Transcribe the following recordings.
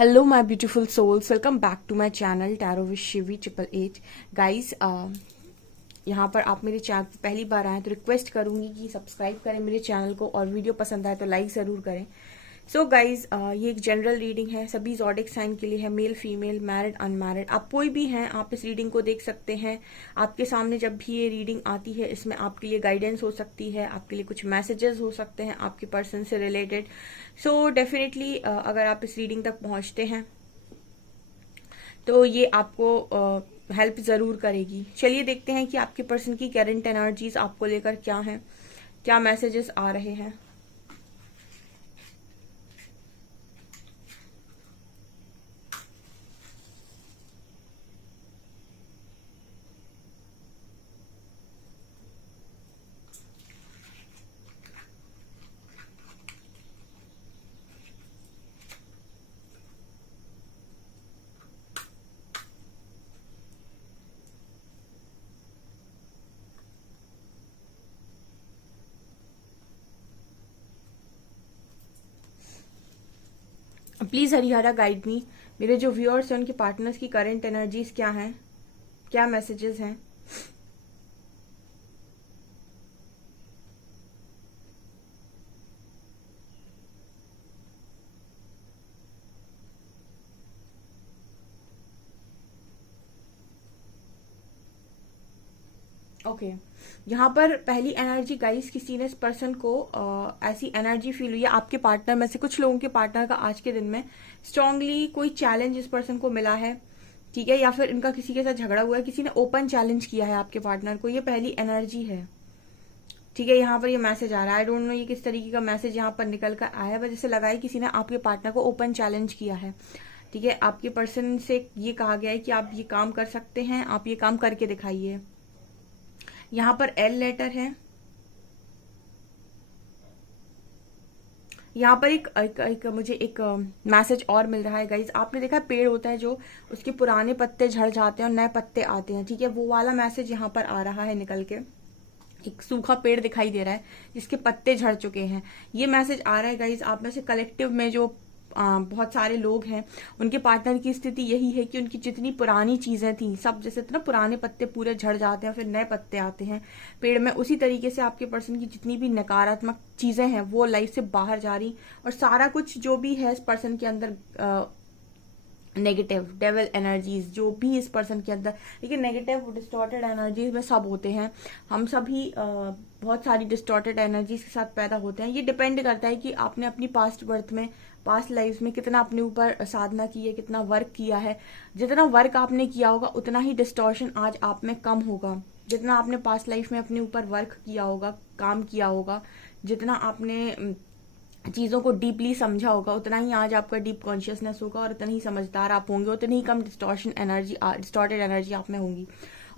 Hello, my beautiful souls. Welcome back to my channel Tarot with Shivi 888. Guys, यहाँ पर आप मेरे channel पर पहली बार आए तो रिक्वेस्ट करूंगी कि सब्सक्राइब करें मेरे चैनल को और वीडियो पसंद आए तो लाइक ज़रूर करें। सो गाइज, ये एक जनरल रीडिंग है, सभी ज़ोडिक साइन के लिए है, मेल फीमेल मैरिड अनमैरिड, आप कोई भी हैं आप इस रीडिंग को देख सकते हैं। आपके सामने जब भी ये रीडिंग आती है इसमें आपके लिए गाइडेंस हो सकती है, आपके लिए कुछ मैसेजेस हो सकते हैं आपके पर्सन से रिलेटेड। सो डेफिनेटली अगर आप इस रीडिंग तक पहुंचते हैं तो ये आपको हेल्प ज़रूर करेगी। चलिए देखते हैं कि आपके पर्सन की करंट एनर्जीज आपको लेकर क्या हैं, क्या मैसेजेस आ रहे हैं। प्लीज हरिहरा गाइड मी, मेरे जो व्यूअर्स हैं उनके पार्टनर्स की करंट एनर्जीज क्या हैं, क्या मैसेजेस हैं। ओके यहाँ पर पहली एनर्जी गाइस, किसी ने इस पर्सन को ऐसी एनर्जी फील हुई है, आपके पार्टनर में से कुछ लोगों के पार्टनर का आज के दिन में स्ट्रांगली कोई चैलेंज इस पर्सन को मिला है, ठीक है, या फिर इनका किसी के साथ झगड़ा हुआ है, किसी ने ओपन चैलेंज किया है आपके पार्टनर को, ये पहली एनर्जी है। ठीक है, यहाँ पर ये मैसेज आ रहा है, आई डोंट नो ये किस तरीके का मैसेज यहाँ पर निकल कर आया है, बस जैसे लगा है किसी ने आपके पार्टनर को ओपन चैलेंज किया है। ठीक है, आपके पर्सन से ये कहा गया है कि आप ये काम कर सकते हैं, आप ये काम करके दिखाइए। यहाँ पर एल लेटर है, यहाँ पर एक मुझे एक मैसेज और मिल रहा है गाइज। आपने देखा पेड़ होता है जो उसके पुराने पत्ते झड़ जाते हैं और नए पत्ते आते हैं, ठीक है, वो वाला मैसेज यहाँ पर आ रहा है निकल के। एक सूखा पेड़ दिखाई दे रहा है जिसके पत्ते झड़ चुके हैं, ये मैसेज आ रहा है गाइज। आप में से कलेक्टिव में जो बहुत सारे लोग हैं उनके पार्टनर की स्थिति यही है कि उनकी जितनी पुरानी चीजें थी सब, जैसे ना पुराने पत्ते पूरे झड़ जाते हैं फिर नए पत्ते आते हैं पेड़ में, उसी तरीके से आपके पर्सन की जितनी भी नकारात्मक चीजें हैं वो लाइफ से बाहर जा रही, और सारा कुछ जो भी है इस पर्सन के अंदर नेगेटिव डेविल एनर्जीज जो भी इस पर्सन के अंदर, लेकिन नेगेटिव डिस्टॉर्टेड एनर्जीज में सब होते हैं, हम सभी बहुत सारी डिस्टॉर्टेड एनर्जीज के साथ पैदा होते हैं। ये डिपेंड करता है कि आपने अपनी पास्ट बर्थ में, पास्ट लाइफ में कितना अपने ऊपर साधना की है, कितना वर्क किया है। जितना वर्क आपने किया होगा उतना ही डिस्टॉर्शन आज आप में कम होगा। जितना आपने पास्ट लाइफ में अपने ऊपर वर्क किया होगा, काम किया होगा, जितना आपने चीजों को डीपली समझा होगा, उतना ही आज आपका डीप कॉन्शियसनेस होगा और उतना ही समझदार आप होंगे, उतनी ही कम डिस्टॉर्टेड एनर्जी आप में होंगी।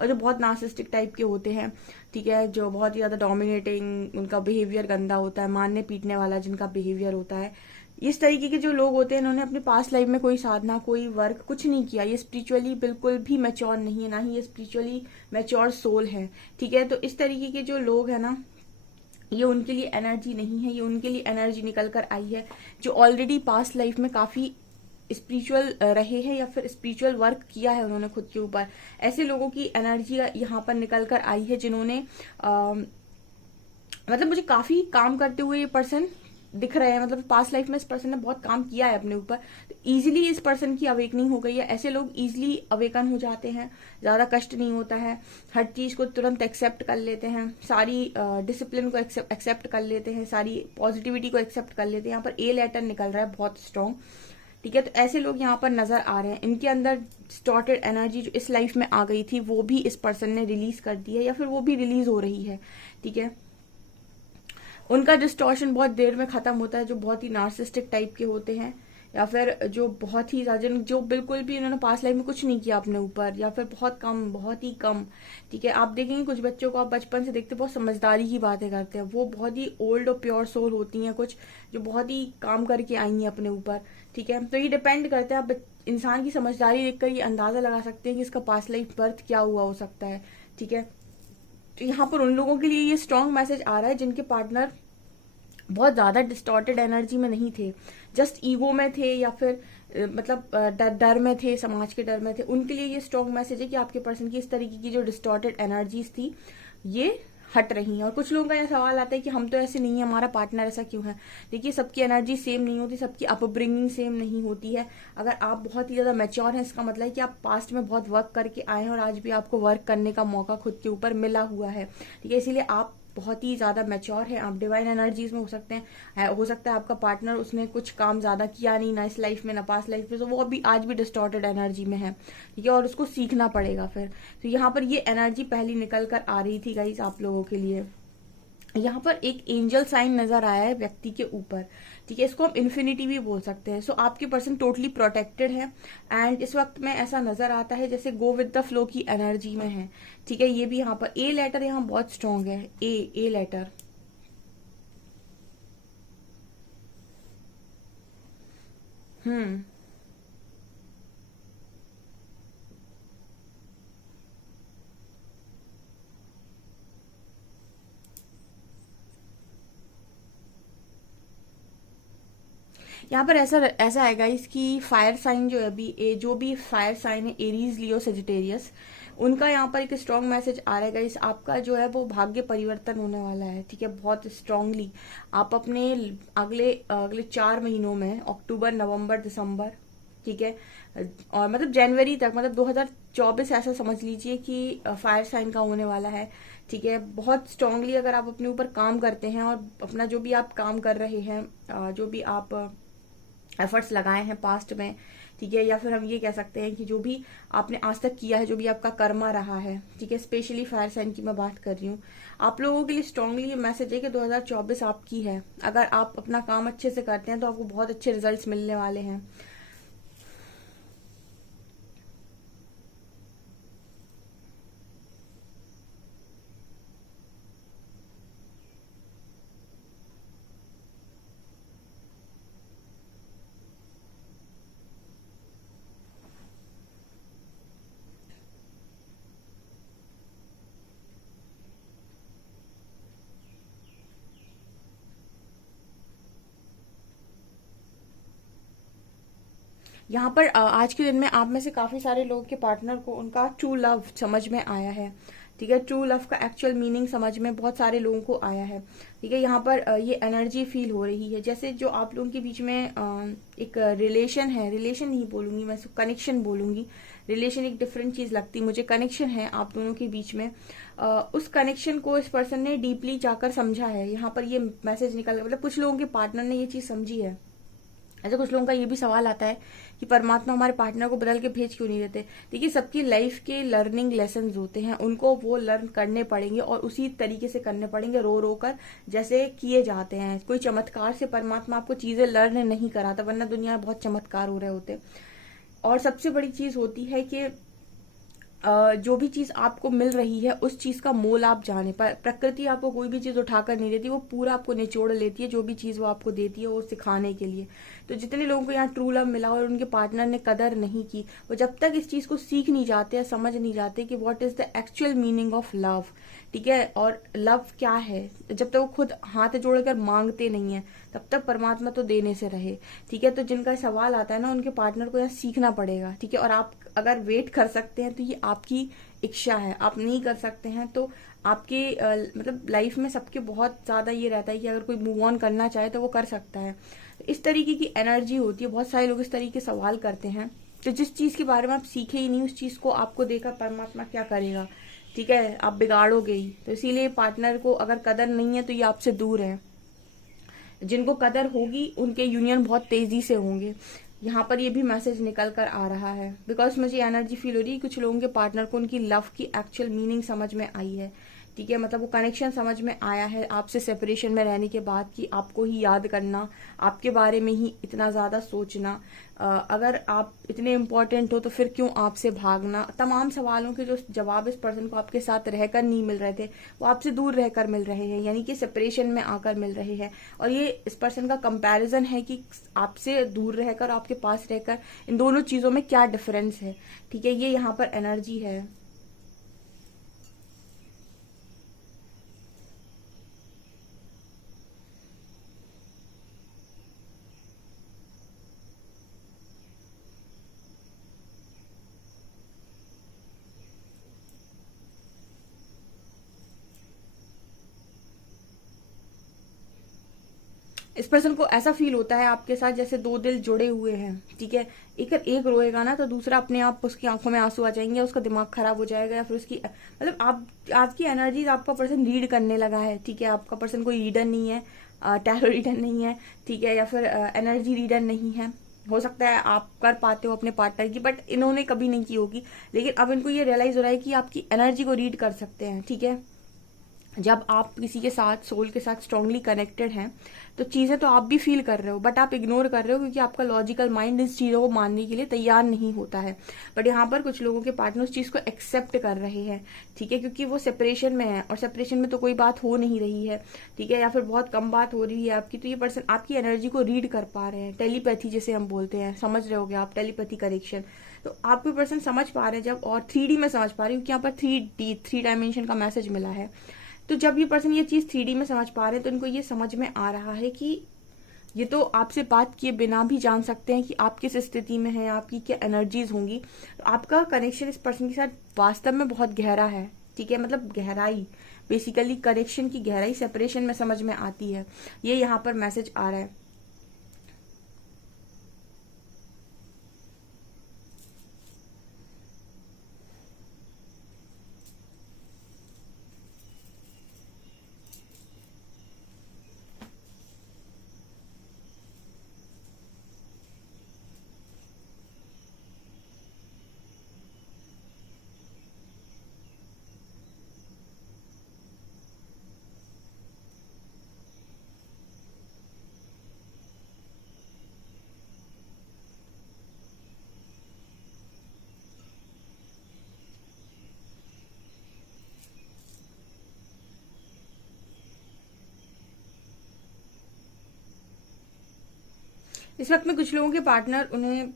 और जो बहुत नार्सिसिस्टिक टाइप के होते हैं, ठीक है, जो बहुत ही ज्यादा डोमिनेटिंग, उनका बिहेवियर गंदा होता है, मारने पीटने वाला जिनका बिहेवियर होता है, इस तरीके के जो लोग होते हैं इन्होंने अपने पास्ट लाइफ में कोई साधना, कोई वर्क कुछ नहीं किया, ये स्पिरिचुअली बिल्कुल भी मैच्योर नहीं है, ना ही ये स्पिरिचुअली मैच्योर सोल है। ठीक है, तो इस तरीके के जो लोग हैं ना, ये उनके लिए एनर्जी नहीं है, ये उनके लिए एनर्जी निकल कर आई है जो ऑलरेडी पास्ट लाइफ में काफी स्पिरिचुअल रहे हैं या फिर स्पिरिचुअल वर्क किया है उन्होंने खुद के ऊपर। ऐसे लोगों की एनर्जी यहाँ पर निकल कर आई है जिन्होंने मतलब मुझे काफी काम करते हुए ये पर्सन दिख रहे हैं, मतलब पास्ट लाइफ में इस पर्सन ने बहुत काम किया है अपने ऊपर, तो इजीली इस पर्सन की अवेकनिंग हो गई है। ऐसे लोग इजीली अवेकन हो जाते हैं, ज्यादा कष्ट नहीं होता है, हर चीज को तुरंत एक्सेप्ट कर लेते हैं, सारी डिसिप्लिन को एक्सेप्ट कर लेते हैं, सारी पॉजिटिविटी को एक्सेप्ट कर लेते हैं। यहाँ पर ए लेटर निकल रहा है बहुत स्ट्रॉन्ग। ठीक है, तो ऐसे लोग यहाँ पर नजर आ रहे हैं, इनके अंदर डिस्टॉर्टेड एनर्जी जो इस लाइफ में आ गई थी वो भी इस पर्सन ने रिलीज कर दी है या फिर वो भी रिलीज हो रही है। ठीक है, उनका डिस्टॉर्शन बहुत देर में खत्म होता है, जो बहुत ही नार्सिसिस्टिक टाइप के होते हैं या फिर जो बहुत ही जो बिल्कुल भी उन्होंने पास्ट लाइफ में कुछ नहीं किया अपने ऊपर, या फिर बहुत कम, बहुत ही कम। ठीक है, आप देखेंगे कुछ बच्चों को आप बचपन से देखते बहुत समझदारी की बातें करते हैं, वो बहुत ही ओल्ड और प्योर सोल होती हैं, कुछ जो बहुत ही काम करके आई हैं अपने ऊपर। ठीक है, तो ये डिपेंड करता है, आप इंसान की समझदारी देखकर ये अंदाजा लगा सकते हैं कि इसका पास्ट लाइफ बर्थ क्या हुआ हो सकता है। ठीक है, तो यहाँ पर उन लोगों के लिए ये स्ट्रॉन्ग मैसेज आ रहा है जिनके पार्टनर बहुत ज्यादा डिस्टॉर्टेड एनर्जी में नहीं थे, जस्ट ईगो में थे या फिर मतलब डर में थे, समाज के डर में थे, उनके लिए ये स्ट्रॉन्ग मैसेज है कि आपके पर्सन की इस तरीके की जो डिस्टॉर्टेड एनर्जीज थी ये हट रही हैं। और कुछ लोगों का यह सवाल आता है कि हम तो ऐसे नहीं है, हमारा पार्टनर ऐसा क्यों है। देखिए, सबकी एनर्जी सेम नहीं होती, सबकी अपब्रिंगिंग सेम नहीं होती है। अगर आप बहुत ही ज्यादा मैच्योर हैं, इसका मतलब है कि आप पास्ट में बहुत वर्क करके आए हैं और आज भी आपको वर्क करने का मौका खुद के ऊपर मिला हुआ है। ठीक है, इसीलिए आप बहुत ही ज्यादा मैच्योर है, आप डिवाइन एनर्जीज में हो सकते हैं। हो सकता है आपका पार्टनर, उसने कुछ काम ज्यादा किया नहीं ना इस लाइफ में ना पास्ट लाइफ में, तो वो अभी आज भी डिस्टॉर्टेड एनर्जी में है। ठीक है, और उसको सीखना पड़ेगा फिर। तो यहाँ पर ये एनर्जी पहली निकल कर आ रही थी गाइस आप लोगों के लिए। यहाँ पर एक एंजल साइन नजर आया है व्यक्ति के ऊपर। ठीक है, इसको हम इन्फिनिटी भी बोल सकते हैं। सो आपके पर्सन टोटली प्रोटेक्टेड है एंड इस वक्त में ऐसा नजर आता है जैसे गो विद द फ्लो की एनर्जी में है। ठीक है, ये भी यहाँ पर ए लेटर यहाँ बहुत स्ट्रांग है, ए लेटर। हम्म। यहाँ पर ऐसा ऐसा है गाइस कि फायर साइन जो है अभी जो भी फायर साइन है, एरीज, लियो, सेजिटेरियस, उनका यहाँ पर एक स्ट्रॉन्ग मैसेज आ रहा है गाइस। आपका जो है वो भाग्य परिवर्तन होने वाला है। ठीक है, बहुत स्ट्रांगली आप अपने अगले अगले 4 महीनों में, अक्टूबर, नवंबर, दिसंबर, ठीक है, और मतलब जनवरी तक, मतलब 2024 ऐसा समझ लीजिए कि फायर साइन का होने वाला है। ठीक है, बहुत स्ट्रांगली अगर आप अपने ऊपर काम करते हैं और अपना जो भी आप काम कर रहे हैं, जो भी आप एफर्ट्स लगाए हैं पास्ट में, ठीक है, या फिर हम ये कह सकते हैं कि जो भी आपने आज तक किया है, जो भी आपका कर्मा रहा है, ठीक है, स्पेशली फायर साइन की मैं बात कर रही हूँ, आप लोगों के लिए स्ट्रांगली ये मैसेज है कि 2024 आपकी है। अगर आप अपना काम अच्छे से करते हैं तो आपको बहुत अच्छे रिजल्ट्स मिलने वाले हैं। यहाँ पर आज के दिन में आप में से काफी सारे लोगों के पार्टनर को उनका ट्रू लव समझ में आया है। ठीक है, ट्रू लव का एक्चुअल मीनिंग समझ में बहुत सारे लोगों को आया है। ठीक है, यहाँ पर ये एनर्जी फील हो रही है जैसे जो आप लोगों के बीच में एक रिलेशन है, रिलेशन नहीं बोलूंगी मैं, कनेक्शन बोलूंगी। रिलेशन एक डिफरेंट चीज लगती मुझे, कनेक्शन है आप दोनों के बीच में। उस कनेक्शन को इस पर्सन ने डीपली जाकर समझा है। यहाँ पर ये मैसेज निकल, मतलब कुछ लोगों के पार्टनर ने ये चीज समझी है। ऐसे कुछ लोगों का ये भी सवाल आता है कि परमात्मा हमारे पार्टनर को बदल के भेज क्यों नहीं देते। देखिए, सबकी लाइफ के लर्निंग लेसन होते हैं, उनको वो लर्न करने पड़ेंगे और उसी तरीके से करने पड़ेंगे, रो रो कर जैसे किए जाते हैं। कोई चमत्कार से परमात्मा आपको चीजें लर्न नहीं कराता, वरना दुनिया में बहुत चमत्कार हो रहे होते। और सबसे बड़ी चीज होती है कि जो भी चीज आपको मिल रही है उस चीज का मोल आप जाने पर। प्रकृति आपको कोई भी चीज उठाकर नहीं देती, वो पूरा आपको निचोड़ लेती है। जो भी चीज वो आपको देती है वो सिखाने के लिए। तो जितने लोगों को यहाँ ट्रू लव मिला और उनके पार्टनर ने कदर नहीं की, वो जब तक इस चीज को सीख नहीं जाते या समझ नहीं जाते कि what is the actual meaning of love, ठीक है, और लव क्या है, जब तक वो खुद हाथ जोड़कर मांगते नहीं है तब तक परमात्मा तो देने से रहे। ठीक है, तो जिनका सवाल आता है ना, उनके पार्टनर को यहाँ सीखना पड़ेगा। ठीक है, और आप अगर वेट कर सकते हैं तो ये आपकी इच्छा है, आप नहीं कर सकते हैं तो आपके मतलब लाइफ में सबके बहुत ज्यादा ये रहता है कि अगर कोई मूव ऑन करना चाहे तो वो कर सकता है। इस तरीके की एनर्जी होती है। बहुत सारे लोग इस तरीके सवाल करते हैं, तो जिस चीज के बारे में आप सीखे ही नहीं उस चीज को आपको देकर परमात्मा क्या करेगा। ठीक है, आप बिगाड़ोगे ही। तो इसीलिए पार्टनर को अगर कदर नहीं है तो ये आपसे दूर है। जिनको कदर होगी उनके यूनियन बहुत तेजी से होंगे। यहाँ पर ये भी मैसेज निकल कर आ रहा है, बिकॉज मुझे एनर्जी फील हो रही है कुछ लोगों के पार्टनर को उनकी लव की एक्चुअल मीनिंग समझ में आई है। ठीक है, मतलब वो कनेक्शन समझ में आया है आपसे सेपरेशन में रहने के बाद, कि आपको ही याद करना, आपके बारे में ही इतना ज्यादा सोचना, अगर आप इतने इम्पोर्टेंट हो तो फिर क्यों आपसे भागना। तमाम सवालों के जो जवाब इस पर्सन को आपके साथ रहकर नहीं मिल रहे थे वो आपसे दूर रहकर मिल रहे हैं, यानी कि सेपरेशन में आकर मिल रहे हैं। और ये इस पर्सन का कंपैरिजन है कि आपसे दूर रहकर आपके पास रहकर इन दोनों चीजों में क्या डिफरेंस है। ठीक है, ये यहाँ पर एनर्जी है। इस पर्सन को ऐसा फील होता है आपके साथ जैसे दो दिल जुड़े हुए हैं, ठीक है। एक रोएगा ना तो दूसरा अपने आप उसकी आंखों में आंसू आ जाएंगे, उसका दिमाग खराब हो जाएगा, या फिर उसकी मतलब आपकी एनर्जीज आपका पर्सन रीड करने लगा है, ठीक है। आपका पर्सन कोई रीडर नहीं है, टैरो रीडर नहीं है, ठीक है, या फिर एनर्जी रीडर नहीं है। हो सकता है आप कर पाते हो अपने पार्टनर की, बट इन्होंने कभी नहीं की होगी। लेकिन अब इनको ये रियलाइज हो रहा है कि आपकी एनर्जी को रीड कर सकते हैं, ठीक है। जब आप किसी के साथ, सोल के साथ स्ट्रांगली कनेक्टेड हैं, तो चीजें तो आप भी फील कर रहे हो, बट आप इग्नोर कर रहे हो क्योंकि आपका लॉजिकल माइंड इस चीजों को मानने के लिए तैयार नहीं होता है। बट यहाँ पर कुछ लोगों के पार्टनर उस चीज को एक्सेप्ट कर रहे हैं, ठीक है, क्योंकि वो सेपरेशन में है और सेपरेशन में तो कोई बात हो नहीं रही है, ठीक है, या फिर बहुत कम बात हो रही है आपकी। तो ये पर्सन आपकी एनर्जी को रीड कर पा रहे हैं, टेलीपैथी जिसे हम बोलते हैं, समझ रहे होगे आप, टेलीपैथी कनेक्शन। तो आपके पर्सन समझ पा रहे हैं जब, और 3D में समझ पा रहे हैं, क्योंकि यहाँ पर 3 डायमेंशन का मैसेज मिला है। तो जब ये पर्सन ये चीज 3D में समझ पा रहे हैं, तो इनको ये समझ में आ रहा है कि ये तो आपसे बात किए बिना भी जान सकते हैं कि आप किस स्थिति में हैं, आपकी क्या एनर्जीज होंगी। तो आपका कनेक्शन इस पर्सन के साथ वास्तव में बहुत गहरा है, ठीक है, मतलब गहराई, बेसिकली कनेक्शन की गहराई सेपरेशन में समझ में आती है। ये यहाँ पर मैसेज आ रहा है। इस वक्त में कुछ लोगों के पार्टनर उन्हें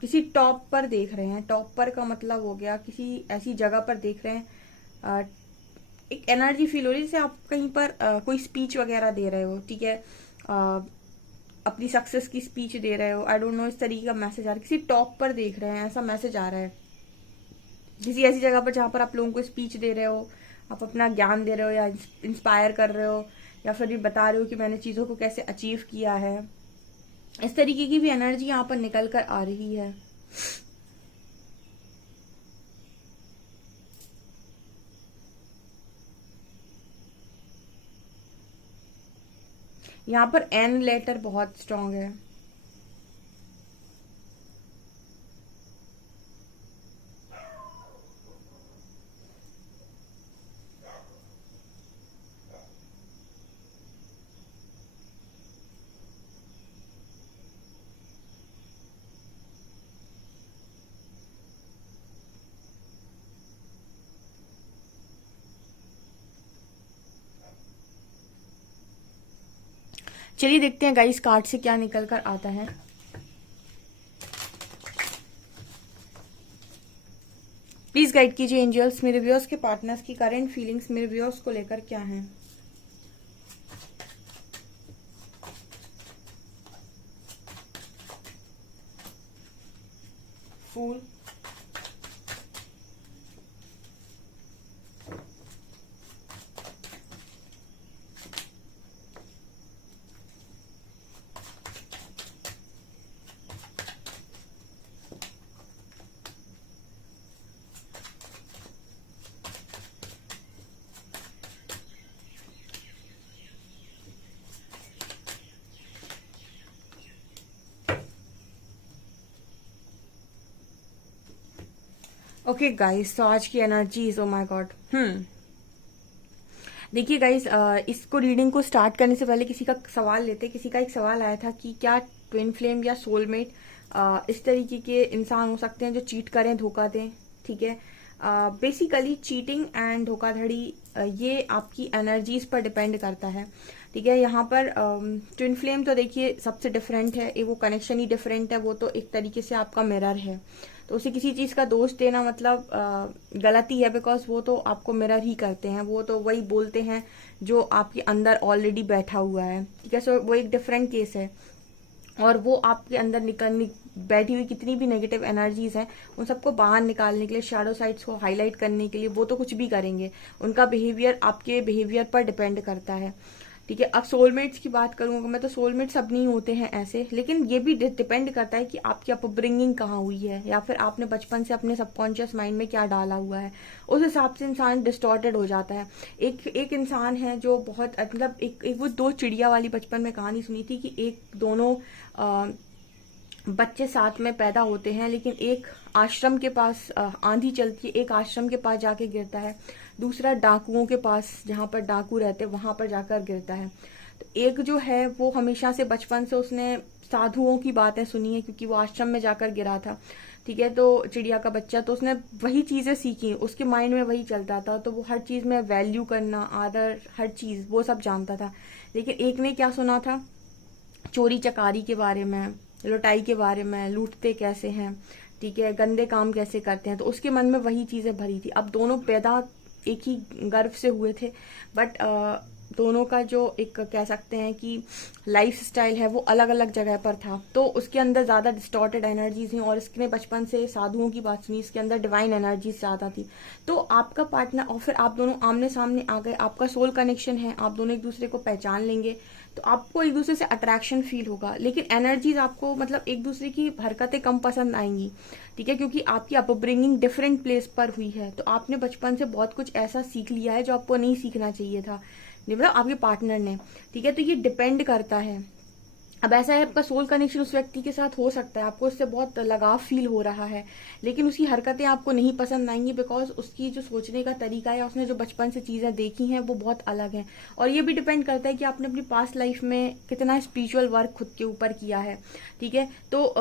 किसी टॉप पर देख रहे हैं। टॉप पर का मतलब हो गया किसी ऐसी जगह पर देख रहे हैं। एक एनर्जी फील हो रही है जैसे आप कहीं पर कोई स्पीच वगैरह दे रहे हो, ठीक है, अपनी सक्सेस की स्पीच दे रहे हो, आई डोंट नो, इस तरीके का मैसेज आ रहा है। किसी टॉप पर देख रहे हैं, ऐसा मैसेज आ रहा है, किसी ऐसी जगह पर जहां पर आप लोगों को स्पीच दे रहे हो, आप अपना ज्ञान दे रहे हो या इंस्पायर कर रहे हो, या फिर ये बता रहे हो कि मैंने चीजों को कैसे अचीव किया है। इस तरीके की भी एनर्जी यहाँ पर निकल कर आ रही है। यहाँ पर एन लेटर बहुत स्ट्रांग है। चलिए देखते हैं गाइस कार्ड से क्या निकल कर आता है। प्लीज गाइड कीजिए एंजल्स, मेरे व्यूअर्स के पार्टनर्स की करंट फीलिंग्स मेरे व्यूअर्स को लेकर क्या है। फूल, ओके गाइस, तो आज की एनर्जीज, ओ माय गॉड। देखिए गाइस, इसको रीडिंग को स्टार्ट करने से पहले किसी का सवाल लेते। किसी का एक सवाल आया था कि क्या ट्विन फ्लेम या सोलमेट इस तरीके के इंसान हो सकते हैं जो चीट करें, धोखा दें, ठीक है। बेसिकली चीटिंग एंड धोखाधड़ी ये आपकी एनर्जीज पर डिपेंड करता है, ठीक है। यहाँ पर ट्विन फ्लेम तो देखिए सबसे डिफरेंट है, वो कनेक्शन ही डिफरेंट है, वो तो एक तरीके से आपका मिरर है। तो उसे किसी चीज का दोष देना मतलब गलती है, बिकॉज वो तो आपको मिरर ही करते हैं, वो तो वही बोलते हैं जो आपके अंदर ऑलरेडी बैठा हुआ है, ठीक है। सो वो एक डिफरेंट केस है, और वो आपके अंदर बैठी हुई कितनी भी नेगेटिव एनर्जीज हैं उन सबको बाहर निकालने के लिए, शैडो साइड्स को हाईलाइट करने के लिए वो तो कुछ भी करेंगे। उनका बिहेवियर आपके बिहेवियर पर डिपेंड करता है। ठीक है। अब सोलमेट्स की बात करूंगा मैं, तो सोलमेट सब नहीं होते हैं ऐसे, लेकिन ये भी डिपेंड करता है कि आपकी अपब्रिंगिंग कहाँ हुई है, या फिर आपने बचपन से अपने सबकॉन्शियस माइंड में क्या डाला हुआ है, उस हिसाब से इंसान डिस्टॉर्टेड हो जाता है। एक इंसान है जो बहुत मतलब एक वो दो चिड़िया वाली बचपन में कहानी सुनी थी कि एक दोनों बच्चे साथ में पैदा होते हैं, लेकिन एक आश्रम के पास आंधी चलती है, एक आश्रम के पास जाके गिरता है, दूसरा डाकुओं के पास जहां पर डाकू रहते हैं वहां पर जाकर गिरता है। तो एक जो है वो हमेशा से बचपन से उसने साधुओं की बातें सुनी है, क्योंकि वो आश्रम में जाकर गिरा था, ठीक है। तो चिड़िया का बच्चा, तो उसने वही चीजें सीखी, उसके माइंड में वही चलता था, तो वो हर चीज में वैल्यू करना, आदर, हर चीज वो सब जानता था। लेकिन एक ने क्या सुना था, चोरी चकारी के बारे में, लुटाई के बारे में, लूटते कैसे हैं, ठीक है, गंदे काम कैसे करते हैं, तो उसके मन में वही चीजें भरी थी। अब दोनों पैदा एक ही गर्भ से हुए थे, बट दोनों का जो एक कह सकते हैं कि लाइफ स्टाइल है वो अलग अलग जगह पर था। तो उसके अंदर ज्यादा डिस्टॉर्टेड एनर्जीज थी, और इसने बचपन से साधुओं की बात सुनी, इसके अंदर डिवाइन एनर्जीज ज्यादा थी। तो आपका पार्टनर, और फिर आप दोनों आमने सामने आ गए, आपका सोल कनेक्शन है, आप दोनों एक दूसरे को पहचान लेंगे, तो आपको एक दूसरे से अट्रैक्शन फील होगा। लेकिन एनर्जीज आपको मतलब एक दूसरे की हरकतें कम पसंद आएंगी, ठीक है, क्योंकि आपकी अपब्रिंगिंग डिफरेंट प्लेस पर हुई है। तो आपने बचपन से बहुत कुछ ऐसा सीख लिया है जो आपको नहीं सीखना चाहिए था, मतलब आपके पार्टनर ने, ठीक है। तो ये डिपेंड करता है। अब ऐसा है, आपका सोल कनेक्शन उस व्यक्ति के साथ हो सकता है, आपको उससे बहुत लगाव फील हो रहा है, लेकिन उसकी हरकतें आपको नहीं पसंद आएंगी, बिकॉज उसकी जो सोचने का तरीका है, उसने जो बचपन से चीजें देखी हैं वो बहुत अलग है। और ये भी डिपेंड करता है कि आपने अपनी पास्ट लाइफ में कितना स्पिरिचुअल वर्क खुद के ऊपर किया है, ठीक है। तो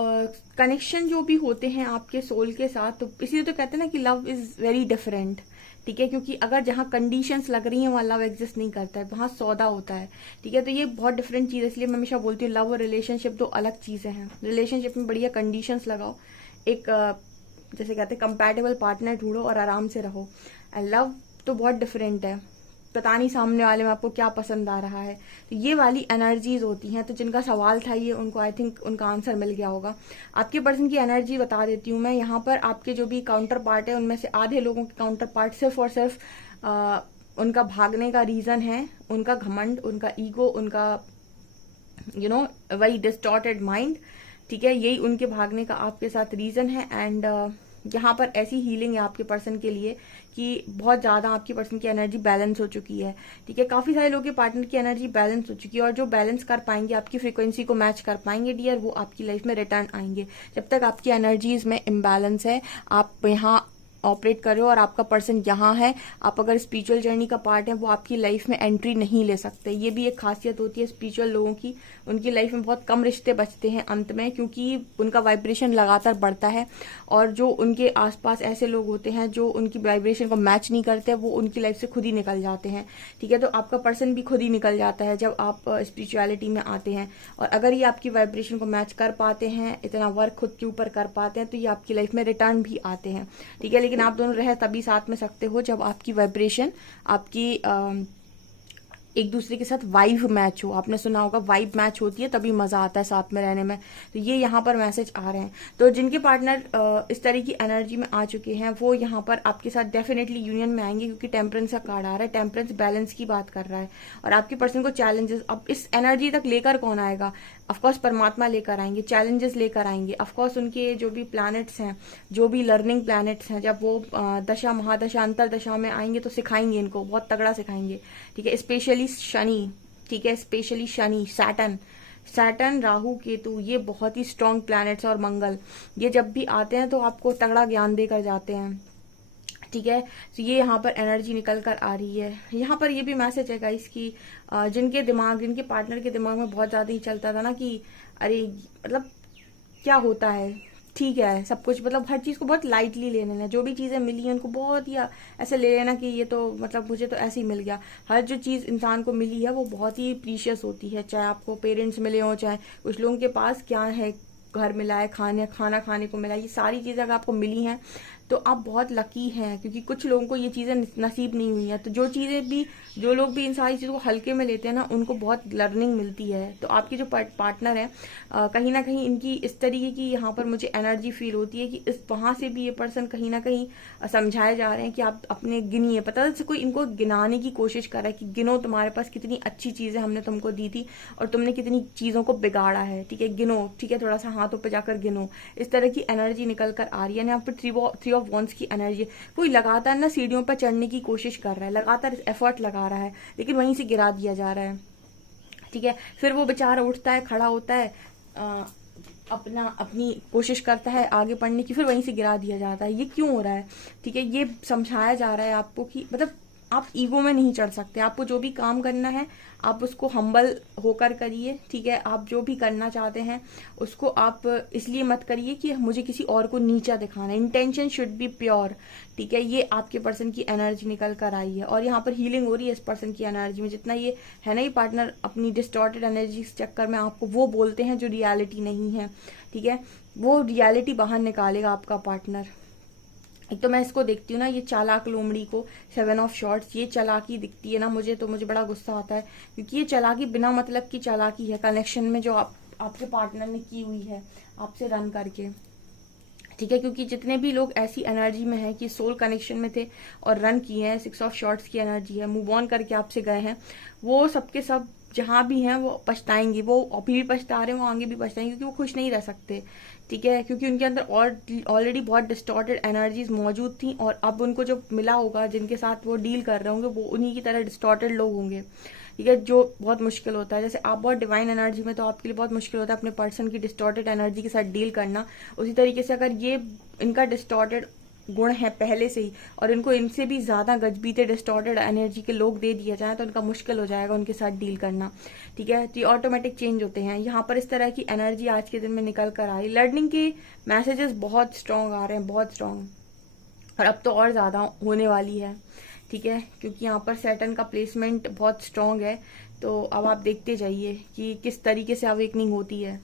कनेक्शन जो भी होते हैं आपके सोल के साथ, तो इसीलिए तो कहते हैं ना कि लव इज वेरी डिफरेंट, ठीक है, क्योंकि अगर जहाँ कंडीशंस लग रही हैं वहाँ लव एग्जिस्ट नहीं करता है, वहाँ सौदा होता है, ठीक है। तो ये बहुत डिफरेंट चीज है, इसलिए मैं हमेशा बोलती हूँ लव और रिलेशनशिप दो अलग चीजें हैं। रिलेशनशिप में बढ़िया कंडीशंस लगाओ, एक जैसे कहते हैं कंपैटिबल पार्टनर ढूंढो और आराम से रहो। एंड लव तो बहुत डिफरेंट है, पता नहीं सामने वाले में आपको क्या पसंद आ रहा है। तो ये वाली एनर्जीज होती हैं। तो जिनका सवाल था ये, उनको आई थिंक उनका आंसर मिल गया होगा। आपके पर्सन की एनर्जी बता देती हूँ मैं यहाँ पर। आपके जो भी काउंटर पार्ट है उनमें से आधे लोगों के काउंटर पार्ट सिर्फ और सिर्फ उनका भागने का रीजन है उनका घमंड, उनका ईगो, उनका वही डिस्टॉर्टेड माइंड, ठीक है। यही उनके भागने का आपके साथ रीजन है। एंड यहाँ पर ऐसी हीलिंग है आपके पर्सन के लिए कि बहुत ज्यादा आपकी पर्सन की एनर्जी बैलेंस हो चुकी है, ठीक है। काफी सारे लोगों के पार्टनर की एनर्जी बैलेंस हो चुकी है, और जो बैलेंस कर पाएंगे, आपकी फ्रीक्वेंसी को मैच कर पाएंगे डियर, वो आपकी लाइफ में रिटर्न आएंगे। जब तक आपकी एनर्जीज में इम्बैलेंस है, आप यहाँ ऑपरेट कर रहे हो और आपका पर्सन यहाँ है, आप अगर स्पिरिचुअल जर्नी का पार्ट है, वो आपकी लाइफ में एंट्री नहीं ले सकते। ये भी एक खासियत होती है स्पिरिचुअल लोगों की, उनकी लाइफ में बहुत कम रिश्ते बचते हैं अंत में, क्योंकि उनका वाइब्रेशन लगातार बढ़ता है, और जो उनके आसपास ऐसे लोग होते हैं जो उनकी वाइब्रेशन को मैच नहीं करते, वो उनकी लाइफ से खुद ही निकल जाते हैं, ठीक है। तो आपका पर्सन भी खुद ही निकल जाता है जब आप स्पिरिचुअलिटी में आते हैं। और अगर ये आपकी वाइब्रेशन को मैच कर पाते हैं, इतना वर्क खुद के ऊपर कर पाते हैं, तो ये आपकी लाइफ में रिटर्न भी आते हैं, ठीक है। लेकिन आप दोनों रह तभी साथ में सकते हो जब आपकी वाइब्रेशन, आपकी एक दूसरे के साथ वाइब मैच हो। आपने सुना होगा वाइब मैच होती है तभी मजा आता है साथ में रहने में। तो ये यहाँ पर मैसेज आ रहे हैं। तो जिनके पार्टनर इस तरह की एनर्जी में आ चुके हैं, वो यहाँ पर आपके साथ डेफिनेटली यूनियन में आएंगे, क्योंकि टेम्परेंस का कार्ड आ रहा है, टेम्परेंस बैलेंस की बात कर रहा है। और आपके पर्सन को चैलेंजेस, अब इस एनर्जी तक लेकर कौन आएगा? ऑफकोर्स परमात्मा लेकर आएंगे, चैलेंजेस लेकर आएंगे। ऑफकोर्स उनके जो भी प्लैनेट्स हैं, जो भी लर्निंग प्लैनेट्स हैं, जब वो दशा, महादशा, अंतरदशा में आएंगे तो सिखाएंगे इनको, बहुत तगड़ा सिखाएंगे, ठीक है। स्पेशली शनि, ठीक है, स्पेशली शनि, सैटर्न, राहु, केतु, ये बहुत ही स्ट्रांग प्लैनेट्स, और मंगल, ये जब भी आते हैं तो आपको तगड़ा ज्ञान देकर जाते हैं, ठीक है। तो ये यहाँ पर एनर्जी निकल कर आ रही है। यहाँ पर ये भी मैसेज है गाइस कि जिनके पार्टनर के दिमाग में बहुत ज्यादा ही चलता था ना कि अरे मतलब क्या होता है, ठीक है सब कुछ, मतलब हर चीज को बहुत लाइटली ले लेना, जो भी चीजें मिली हैं उनको बहुत ही ऐसे ले लेना कि ये तो मतलब मुझे तो ऐसे ही मिल गया। हर जो चीज इंसान को मिली है वो बहुत ही प्रीशियस होती है, चाहे आपको पेरेंट्स मिले हो, चाहे कुछ लोगों के पास क्या है, घर मिला है, खाना खाने को मिला, ये सारी चीजें अगर आपको मिली हैं तो आप बहुत लकी हैं, क्योंकि कुछ लोगों को ये चीज़ें नसीब नहीं हुई हैं। तो जो लोग भी इन सारी चीज़ों को हल्के में लेते हैं ना, उनको बहुत लर्निंग मिलती है। तो आपके जो पार्टनर है, कहीं ना कहीं इनकी इस तरीके की यहाँ पर मुझे एनर्जी फील होती है कि इस वहां से भी ये पर्सन कहीं ना कहीं समझाए जा रहे हैं कि आप अपने गिनिए। पता है, कोई इनको गिनाने की कोशिश कर रहा है कि गिनो तुम्हारे पास कितनी अच्छी चीजें हमने तुमको दी थी और तुमने कितनी चीजों को बिगाड़ा है। ठीक है, गिनो, ठीक है, थोड़ा सा हाथों पे जाकर गिनो। इस तरह की एनर्जी निकल कर आ रही है। यहाँ पर थ्री ऑफ वॉन्ड्स की एनर्जी, कोई लगातार ना सीढ़ियों पर चढ़ने की कोशिश कर रहा है, लगातार एफर्ट लगा रहा है, लेकिन वहीं से गिरा दिया जा रहा है। ठीक है, फिर वो बेचारा उठता है, खड़ा होता है, अपनी कोशिश करता है आगे बढ़ने की, फिर वहीं से गिरा दिया जाता है। ये क्यों हो रहा है? ठीक है, ये समझाया जा रहा है आपको कि मतलब आप ईगो में नहीं चढ़ सकते। आपको जो भी काम करना है आप उसको हम्बल होकर करिए। ठीक है, आप जो भी करना चाहते हैं उसको आप इसलिए मत करिए कि मुझे किसी और को नीचा दिखाना है। Intention should be pure. ठीक है, ये आपके पर्सन की एनर्जी निकल कर आई है और यहाँ पर हीलिंग हो रही है इस पर्सन की एनर्जी में। जितना ये है ना, ये पार्टनर अपनी डिस्टॉर्टेड एनर्जी के चक्कर में आपको वो बोलते हैं जो रियलिटी नहीं है। ठीक है, वो रियलिटी बाहर निकालेगा आपका पार्टनर। एक तो मैं इसको देखती हूँ ना, ये चालाक लोमड़ी को, 7 ऑफ शॉर्ट्स, ये चालाकी दिखती है ना मुझे, तो मुझे बड़ा गुस्सा आता है, क्योंकि ये चालाकी बिना मतलब की चालाकी है कनेक्शन में जो आपके पार्टनर ने की हुई है आपसे रन करके। ठीक है, क्योंकि जितने भी लोग ऐसी एनर्जी में हैं कि सोल कनेक्शन में थे और रन किए हैं, 6 ऑफ शॉर्ट्स की एनर्जी है, मूव ऑन करके आपसे गए हैं, वो सबके सब जहां भी हैं वो पछताएंगे। वो अभी भी पछता रहे हैं, वो आगे भी पछताएंगे, क्योंकि वो खुश नहीं रह सकते। ठीक है, क्योंकि उनके अंदर ऑलरेडी बहुत डिस्टॉर्टेड एनर्जीज मौजूद थी और अब उनको जो मिला होगा, जिनके साथ वो डील कर रहे होंगे, वो उन्हीं की तरह डिस्टॉर्टेड लोग होंगे। ठीक है, जो बहुत मुश्किल होता है। जैसे आप बहुत डिवाइन एनर्जी में, तो आपके लिए बहुत मुश्किल होता है अपने पर्सन की डिस्टॉर्टेड एनर्जी के साथ डील करना। उसी तरीके से अगर ये इनका डिस्टॉर्टेड गुण है पहले से ही और इनको इनसे भी ज्यादा गजबीते डिस्टॉर्टेड एनर्जी के लोग दे दिया जाए, तो उनका मुश्किल हो जाएगा उनके साथ डील करना। ठीक है, तो ये ऑटोमेटिक चेंज होते हैं। यहाँ पर इस तरह की एनर्जी आज के दिन में निकल कर आई। लर्निंग के मैसेजेस बहुत स्ट्रांग आ रहे हैं, बहुत स्ट्रांग, और अब तो और ज्यादा होने वाली है। ठीक है, क्योंकि यहाँ पर सैटर्न का प्लेसमेंट बहुत स्ट्रांग है। तो अब आप देखते जाइए कि किस तरीके से अवेकनिंग होती है।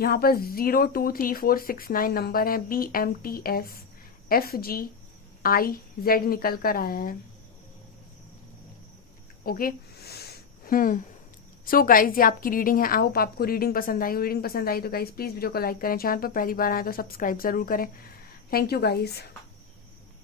यहाँ पर 023469 नंबर है, BMTSFGIZ निकल कर आया है। ओके, सो गाइज, ये आपकी रीडिंग है। आई होप आपको रीडिंग पसंद आई। रीडिंग पसंद आई तो गाइज प्लीज वीडियो को लाइक करें, चैनल पर पहली बार आए तो सब्सक्राइब जरूर करें। Thank you guys.